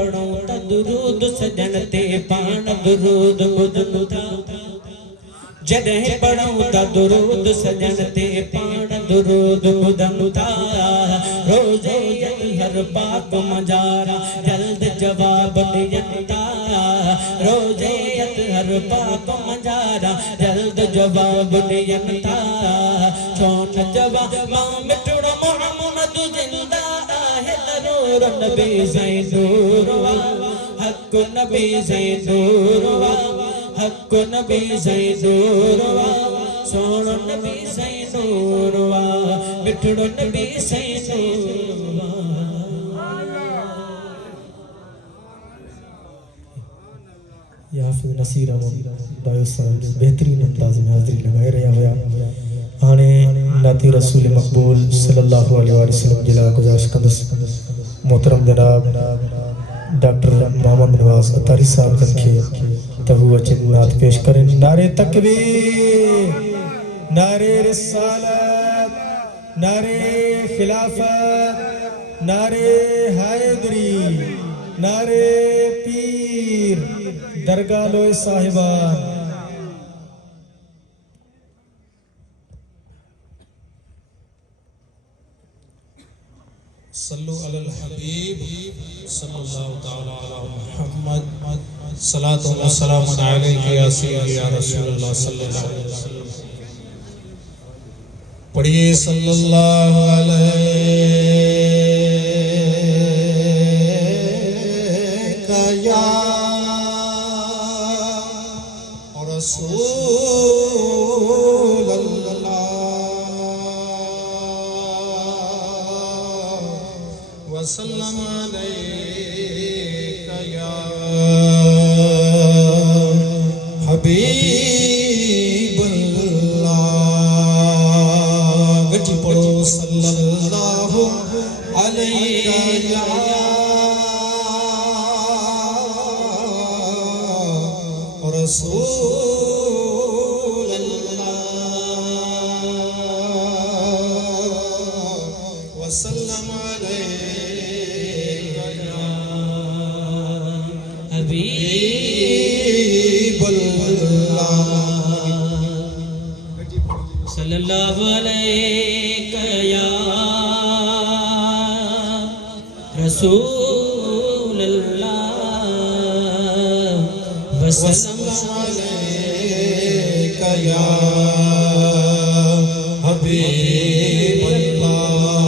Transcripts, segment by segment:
پڑھوں تا درود سجن تے پان درود بدن تھا جدہ پڑھوں تا درود سجن تے پان درود بدن تھا روزے اطہر پاک مجارا جلد جواب دیتا روزے اطہر پاک مجارا جلد جواب دیتا چون جواب مٹڑ محمد زندہ ہے ضرور نبی زینور حق نبی زینور حق نبی زینور سون نبی زینور مٹڑ نبی زینور یا حافظ نصیر احمد دائیو صاحب بہترین انداز میں حاضری لگائے رہا ہویا آنے ناتی رسول مقبول صلی اللہ علیہ وسلم جلا گزاش قدس محترم جناب ڈاکٹر محمد نواز اتاری صاحب تنکھے تہو اچھن نات پیش کریں نعرہ تکبیر نعرہ رسالت نعرہ خلافت نعرہ حیدری نعرہ پیر درگاہ لوئے صاحبان صلو علی الحبیب صلی اللہ تعالی علی محمد صلاة و سلام علیکہ یا سیدی یا رسول اللہ صلی اللہ علیہ وسلم پڑھئے صلی اللہ علیہ یا رسول اللہ وسلم علیکہ یا حبیب اللہ گٹی پڑھو صلی اللہ علیہ یا رسول اللہ وسلم علیکہ یا حبیب اللہ صلی اللہ علیہ یا رسول اللہ وسلم علیکہ یا حبیب اللہ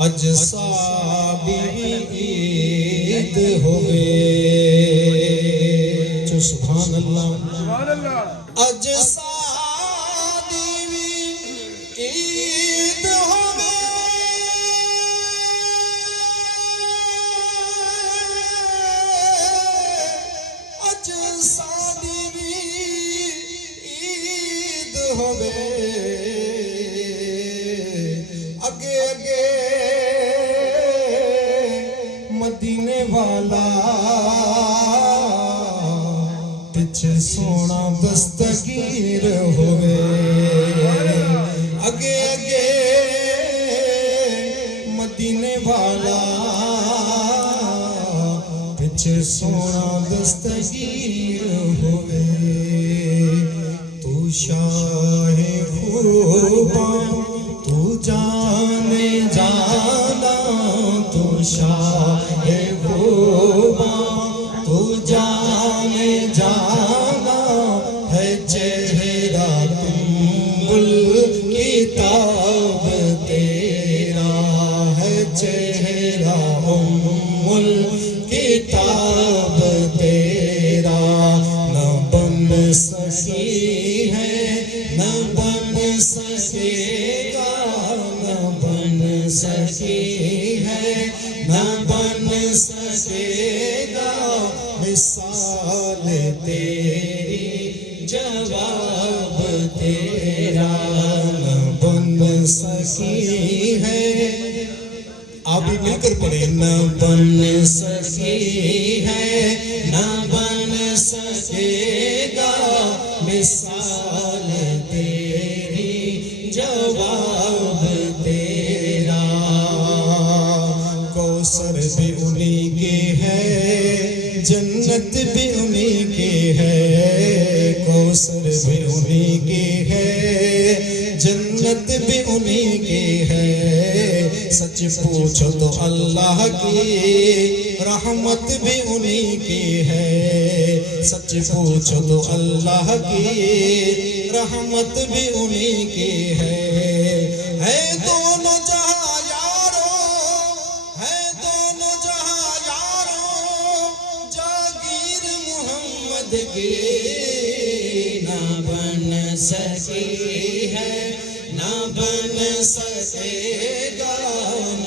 اج سابی عید ہوئے جو سبحان اللہ اج سادی عید ہوئے اج سادی عید ہوئے اگے اگے مدینے والا پچھے سونا دستگیر ہوئے اگے اگے مدینے والا پچھے سونا دستگیر ہوئے تو شاہ خوباں تو جانے جانا تو شاہ خوباں تو جانے جانا ہے چہرہ کتاب تیرا ہے چہرہ کتاب تیرا نہ بن سکی ہے نہ بن سکے گا نہ بن سکی ہے نہ بن سکے گا مثال تیری جواب تیرا نہ بن سکی ہے آپ بھی مل کر پڑھیں نہ بن سکی ہے نہ بن سکے گا مثال تیری جواب تیرا کوثر بھی انہی کی ہے، جنت بھی انہی کی ہے، کوثر بھی انہی کی ہے، جنت بھی انہی کی ہے، سچ پوچھو تو اللہ کی رحمت بھی انہی کی ہے، سچ پوچھو تو اللہ کی رحمت بھی انہی کی ہے دونوں جہاں یاروں، ہے دونوں جہاں یاروں، جاگیر محمد کی نہ بن سکی ہے، نہ بن سکے گا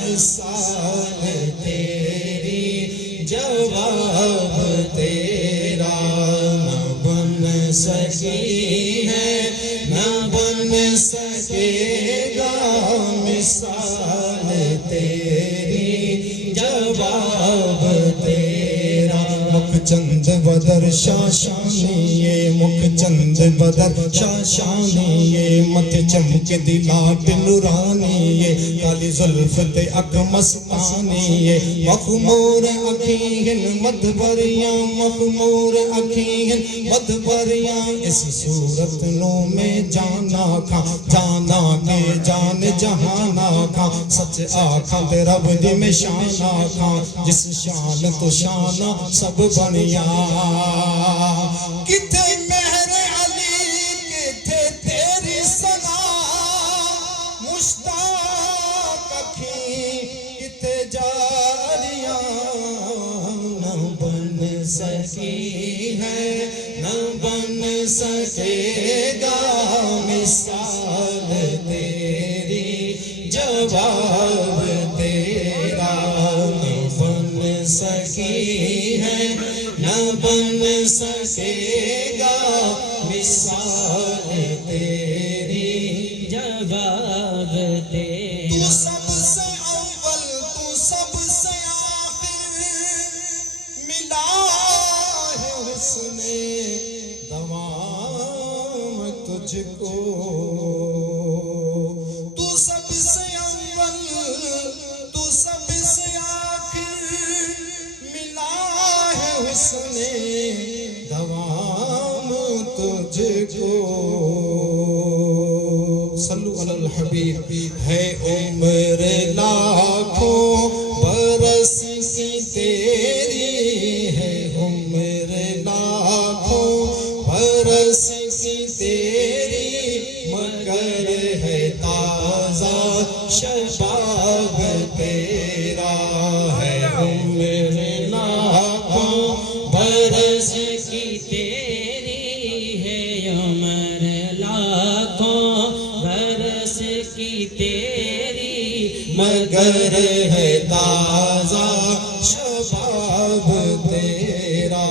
مثال تیری، جواب تیرا نہ بن سکی ہے، نہ بن سکے گا مثال تیری، جواب تیرا مکھ چند بدر شاشانیے، مکھ چند بدر شاشانیے، مت چمک دلاٹ نورانیے، کالی زلف تے اک مستانیے، مخمور اکھیں مدبریاں، مخمور اکھیں مدبریاں، اس صورت نو میں جانا کھا، جانا کے جان جہانا کھا، سچ آکھاں تے رب دی میں شانا کھا، جس شان تو شانہ سب بنیا، کتے مہر علی کتے تیری ثنا، مشتاق اکھیں کتے جاریاں، نہ بن سکی ہے، نہ بن سکے گا مثال تیری، جواب تیرا نہ بن سکی ہے، نہ بن سکے گا مثال تیری، جواب تیرا تو سب سے اول تو سب سے آخر، ملا ہے حسن دوام تجھ کو، تو سب سے اول تو سب سے آخر، ملا ہے حسن دوام تجھ کو، صلو علی الحبیب ہے عمر لاکھوں برس کی تیری، ہے عمر لاکھوں برس کی تیری، مگر ہے تازہ شباب تیرا، ہے عمر لاکھوں برس کی تیری ہے، عمر لاکھوں برس کی تیری، مگر ہے تازہ شباب تیرا،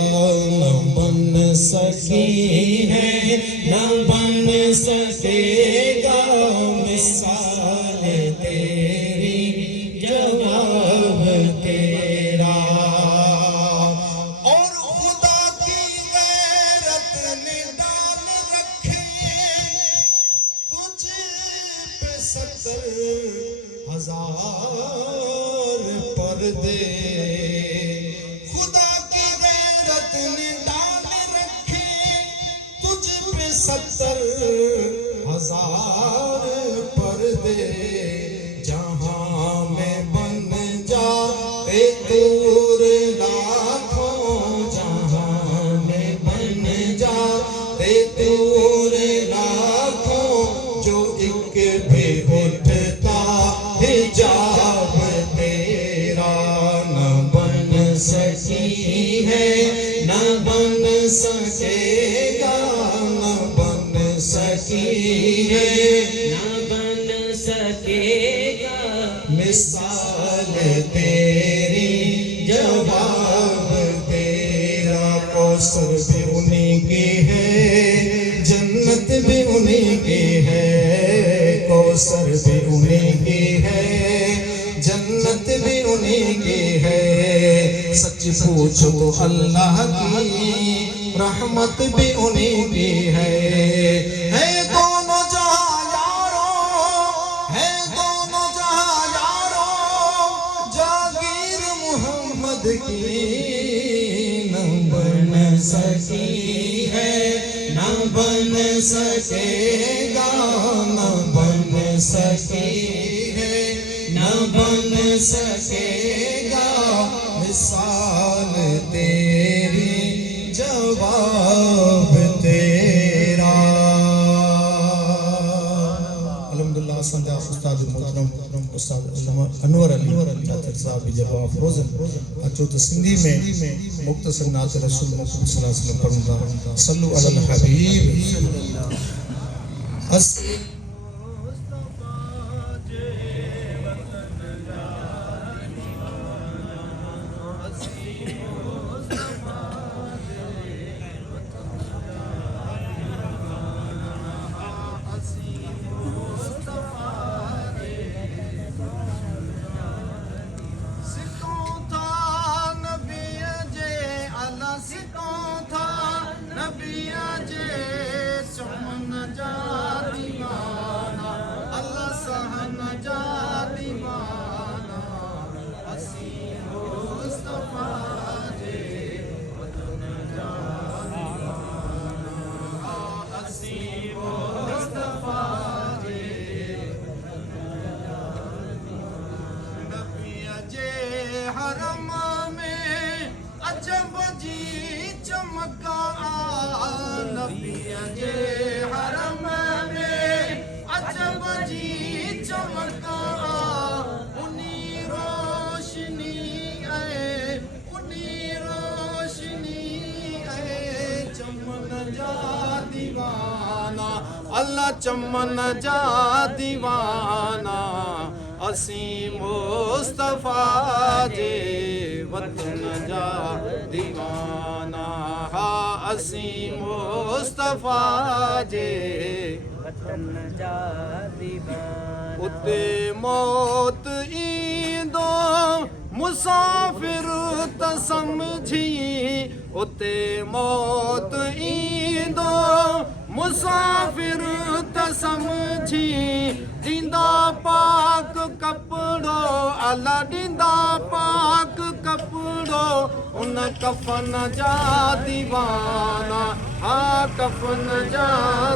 نہ بن سکی ہے، نہ بن سکے گا مثال تیری، جواب تیرا، اور خدا کی غیرت نے ڈال رکھے تجھ پہ 70,000 پردے، خدا کی غیرت نے ڈال رکھے تجھ پہ 70,000 پردے، جہاں میں بن جاتے دور لاکھوں، جہاں میں بن جاتے دور لاکھوں، جو ایک بھی اٹھتا حجاب تیرا، نہ بن سکی ہے، نہ بن سکے گا، نہ بن سکی ہے، نہ بن سکے گا مثال تیری، جواب تیرا، کوثر بھی انہی کی ہے، جنت بھی انہی کی ہے، کوثر بھی انہی کی ہے، جنت بھی انہی کی ہے، سچ پوچھو تو اللہ کی رحمت بھی انہی کی ہے دونوں جہاں یاروں، ہے دونوں جہاں یاروں، جاگیر محمد کی نہ بن سکی ہے، نہ بن سکے گا، نہ بن سکی ہے، نہ بن سکے گا، مثال تیری جواب تیرا۔ الحمدللہ سنجا استاد محترم استاد انور علی ناطق صاحب جواب روزن اچھو تو سندھی میں مختصر نعت رسول محمد صلی اللہ علیہ وسلم پڑھوں گا۔ صلو علی الحبیب۔ حرم میں عجب جی چمکا، نبی جے حرم میں عجب جی چمکا، انہی روشنی ہے، انہی روشنی ہے، چمن جا دیوانہ اللہ، چمن جا دیوانہ، اسی مصطفیٰ جے وطن جا دیوانہ، ہاں اسی مصطفیٰ جے وطن جا دیوانہ، اتے موت ایندو مسافر تا سمجھی، اتے موت ایندو مسافر تا سمجھی، ڈیندا پاک کپڑو اللہ، ڈیندا پاک کپڑو ان کفن جا دیوانہ، ہاں کفن جا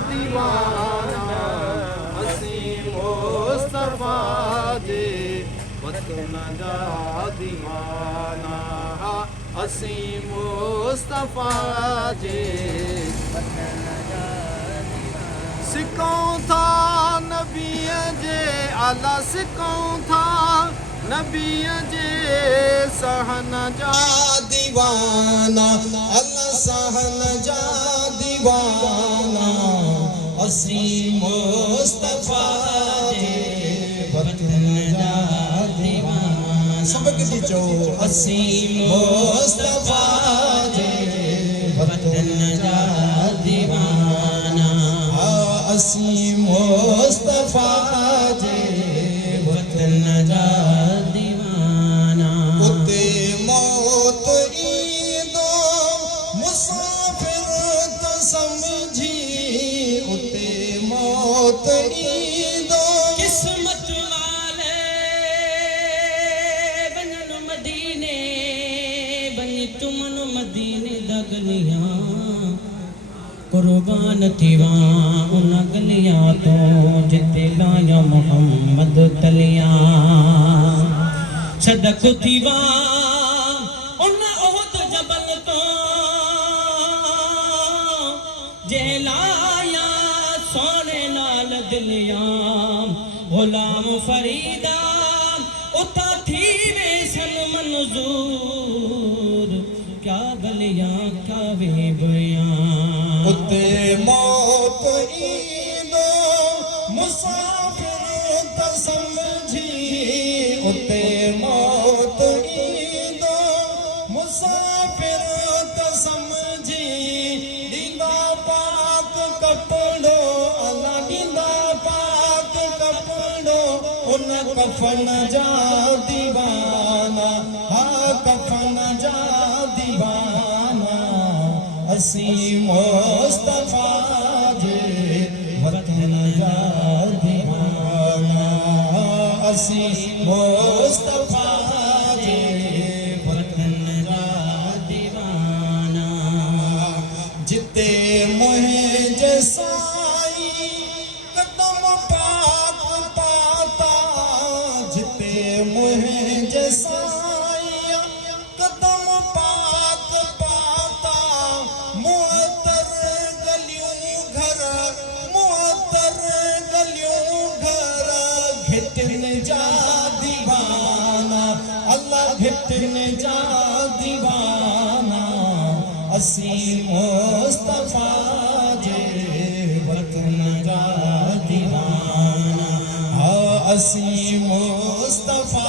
دیوانہ، اسی مصطفیٰ جے وطن جا دیوانہ، ہاں اسی مصطفیٰ جے وطن جا دیوانہ، سکھوں تھا نبی جے آلہ، سکھوں تھا نبی جے سہن جا دیوانہ، اللہ سہن جا دیوانہ، اسی مصطفیٰ جے وطن جا دیوانہ، سبق دیچو اسی مصطفیٰ جے وطن جا دیوانہ، اسی مصطفیٰ جے وطن جا دیوانہ، اتے موت ایندو مسافر تا سمجھی، اتے موت ایندو قسمت والے بنن مدینے، بنی تمن مدینے دا گلیاں، قربان تھیواں ان گلیاں تو جتے لایا محمد تلیاں، صدق تھیواں ان احد جبل تو جے لایا سونے نال دلیاں، غلام فریدہ اتا تھی وے سن منظور، کیا گلیاں کیا وے بیاں، اتے موت ایندو مسافر تا سمجھی، اتے موت ایندو مسافر تا سمجھی، ڈیندا پاک کپڑو اللہ، ڈیندا پاک کپڑو ان کفن جا دیوانہ، ہاں کفن جا دیوانہ، اسی مصطفیٰ جے وطن جا دیوانہ، اسی مصطفیٰ جے وطن اللہ بھٹنے جا دیوانہ اسی مصطفیٰ جے وطن جا دیوانہ اسی مصطفیٰ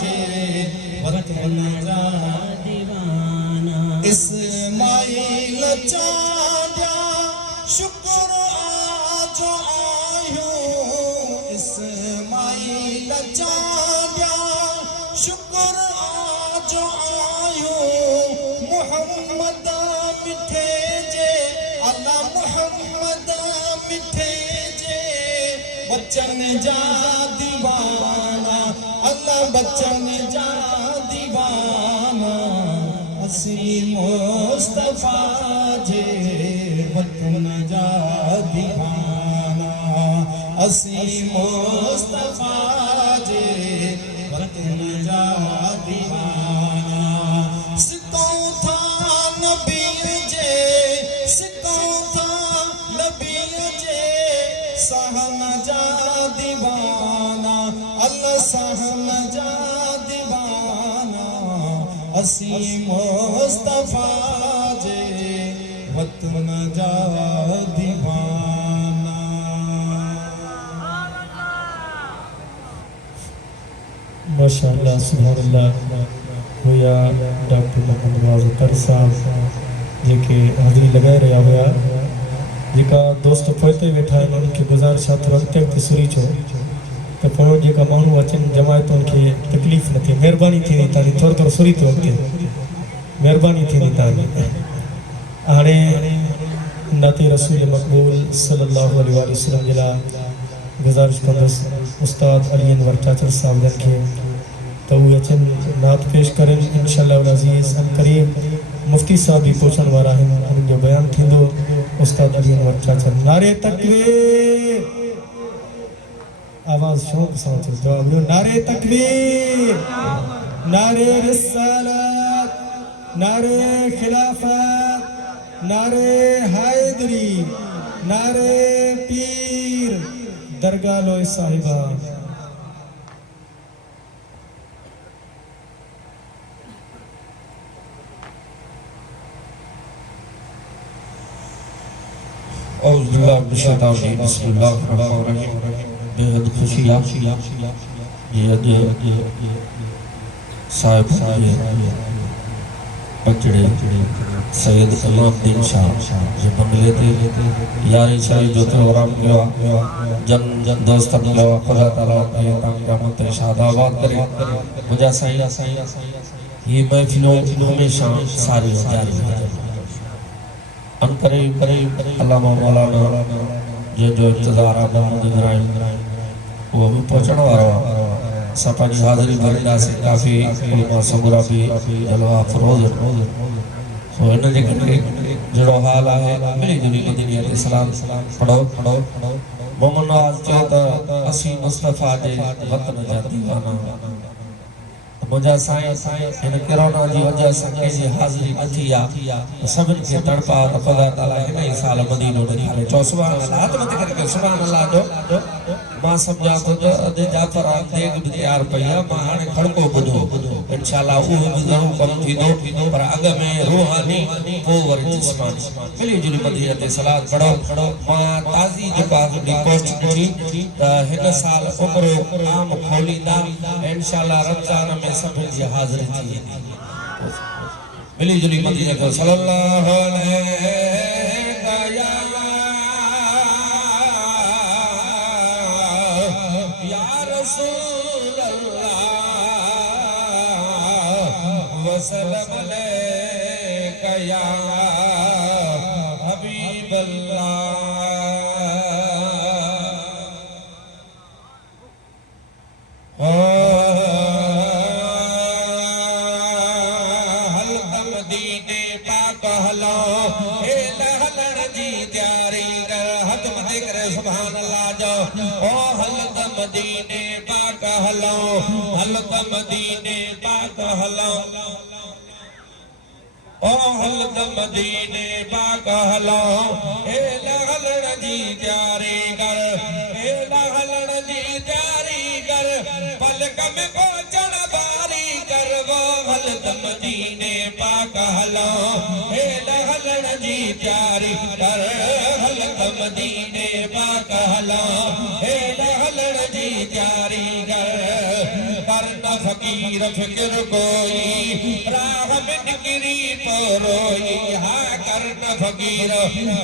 جے وطن جا دیوانہ اسماعیل چاندیا شکر آج آیوں اسماعیل چاندیا شکر آج آیوں محمد مٹھے جے اللہ محمد مٹھے جے بچن جا دیوانہ اللہ بچن جا دیوانہ اسی مصطفیٰ جے وطن جا دیوانہ اسی مصطفیٰ جے وطن جا دیوانہ سکوں تھا نبی جے سکوں تھا نبی جے سہن جا دیوانہ اللہ سہن جا دیوانہ اسی مصطفیٰ جے وطن جا دیوانہ ماشاءاللہ سبحان اللہ ہویا ڈاکٹر محمد نواز قاری صاحب جے حاضری لگائے رہا ہویا جیکا دوست پوئتے بیٹھا ہے ان کے گزارشات وقت ایک سوری چھو تو پڑھو جیکا مانو اچن جماعتوں کے تکلیف نہ تھی مہربانی تھی نہیں تانی تھوڑ تھوڑ سوری تو وقت مہربانی تھی نہیں تانی آنے ناتی رسول مقبول صلی اللہ علیہ وسلم جلا گزارش کندس استاد علی انور چاچر صاحب جن کے تو وہ اچن نعت پیش کریں انشاءاللہ العزیز ان قریب مفتی صاحب بھی پوچھن وارا ہیں ان جو بیان تھی دو استاد علی انور چاچر نعرہ تکبیر آواز شوق ساتھ دعا بلو نعرہ تکبیر نعرہ رسالت نعرہ خلافت نعرہ حیدری نعرہ پیر درگاہ لوئے صاحبہ اعوذ باللہ من الشیطان الرجیم بسم اللہ الرحمن الرحیم بہت خوشی یہ صاحب بچڑے سید امام الدین شاہ جو بنگلے تھے یاری شاہی جو تھورام کیا جن دوستان کیا خدا تعالیٰ کے قیامت شاد آباد کرے مجھا سائیں یہ محفلوں ہمیشہ ساری جاری ہے ان قریب علامہ مولانا جو انتظار محمد ابراہیم وہ بھی پہنچنا وارا سپا جی حاضری بھرنا سے کافی علماء سمرہ بھی جلوہ فروز سو انہوں نے کہنے جڑو حال آئے ملی جلی مدینیت اسلام پڑھو مومن نواز چاہتا اسی مصطفیٰ جے وطن جا دیوانا مجھا سائیں ان کرونا جی وجہ سکے جی حاضری نتھیا سبن کے تڑپا اور خدا تعالیٰ ہی سال مدینوں نے کھالے چو سبحان اللہ ہاتھ مت کر کے سبحان اللہ جو ماں سمجھا تو دے جعفر دیکھ بھی تیار پہیا ماں ہانے کھڑکو بدھو انشاءاللہ اوہ بھی ضرور کم تھی دو پر اگہ میں روحانی پوور جسمانی ملی جلی مدینت صلاة پڑھو ماں تازی جو پاس دی کوشت تھی ہن سال عمرو عام کھولی دا انشاءاللہ رمضان میں سب جی حاضر تھی ملی جلی مدینت صلی اللہ علیہ یا رسول اللہ وسلم علیکہ یا حبیب اللہ سبحان اللہ جو او حلق مدینے پاک حلو حلق مدینے پاک حلو او حلق مدینے پاک حلو اے لغلن جی جاری کر اے لغلن جی جاری کر پلک میں پوچھن باری کر مدینے پاک ہلا ہیل ہلن جی تیاری کر حلق مدینے پاک ہلا ہیل ہلن جی تیاری کرنا فقیر فکر کوئی راہ میں نکری پروئی ہاں کرنا فقیر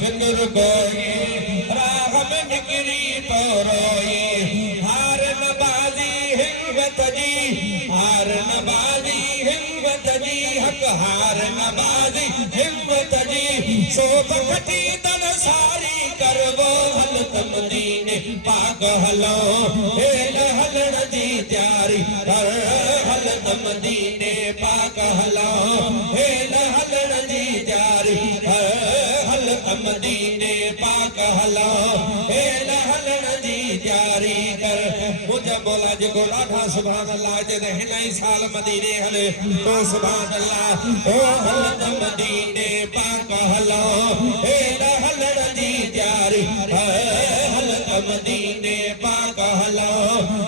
فکر کوئی راہ میں نکری پروئی ہار نبازی ہمت جی ہار نبازی ہمت جی حق ہار نبازی ہمت جی شوق کھٹی تن ساری کر وہ حلت مدینے پاک ہلا ہیل ہلن جی تیاری کر حلت مدینے پاک ہلا ہیل ہلن جی تیاری کر حلت مدینے پاک ہلا ہیل ہلن جی تیاری کر مجھے بولا جے کو لاٹھا سبحان اللہ جے رہنا ہی سال مدینے ہلے تو سبحان اللہ او حلت مدینے پاک ہلا ہیل ہلن جی تیاری کر حلت مدینے پاک ہلا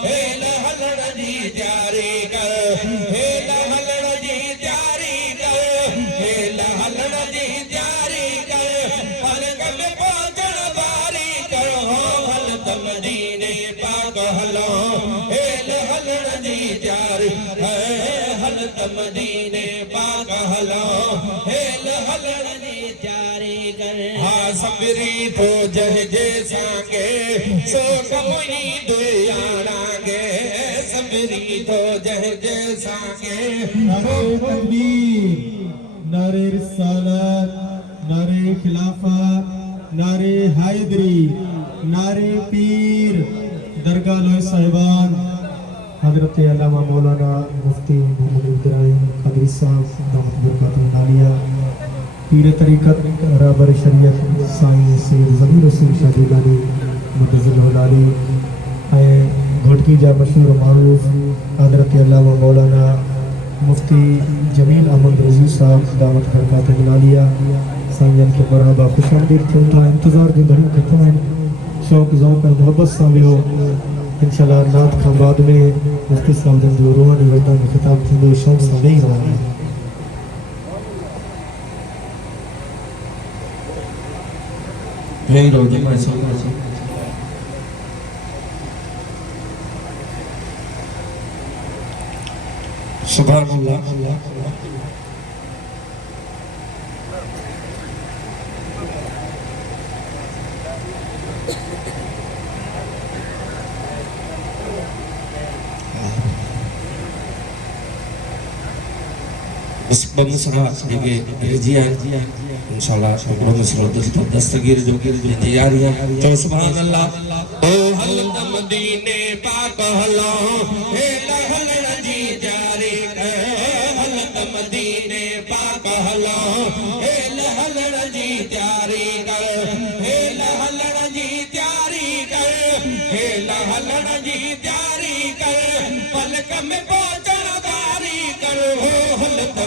ہیل ہلن جی تیاری کر ہیل ہلن جی تیاری کر ہیل ہلن جی تیاری کر حلق میں پہنچن باری کر حلت مدینے پاک ہلا ہیل ہلن جی تیاری کر حلت مدینے پاک ہلا ہیل ہلن جی تیاری کر ہاں صبری تو جہجے سانگے سو کمئی دویانا گے صبری تو جہجے سانگے نعرہ تکبیر، نعرہ رسالت، نعرہ خلافت، نعرہ حیدری، نعرہ پیر، درگاہ لوہ صاحبان، حضرت علامہ مولانا مفتی محمد ابراہیم قادری صاحب دامت برکاتہ عالیہ، پیر طریقت رہبر شریعت سائیں سید ظہیر حسین شاہ گیلانی مدظل العالی گھوٹکی جا مشہور و معروف حضرت علامہ مولانا مفتی جمیل احمد رضی صاحب دعوت برکات عالیہ سائیں کے مرحبا خوش آمدید تھے تھا انتظار دی دھڑوں کہتا ہے شوق ذوق محبت سامنے ہو انشاءاللہ نعت خان بعد میں مفتی صاحب دن جو روحانی وردہ میں خطاب تھی دو شوق سامنے ہی رہا ہے یہی رو جی میں سب سبحان اللہ اس بمسرہ دیکھے رجی آئے انشاءاللہ شکروں میں سلو دستگیر جو جیاری ہے تو سبحان اللہ او حلت مدینے پاک ہلا ہیل ہلن جی جاری حلت مدینے پاک ہلا ہیل ہلن جی تیاری کر ہیل ہلن جی تیاری کر ہیل ہلن جی تیاری کر پلک میں پہنچن داری کر حلت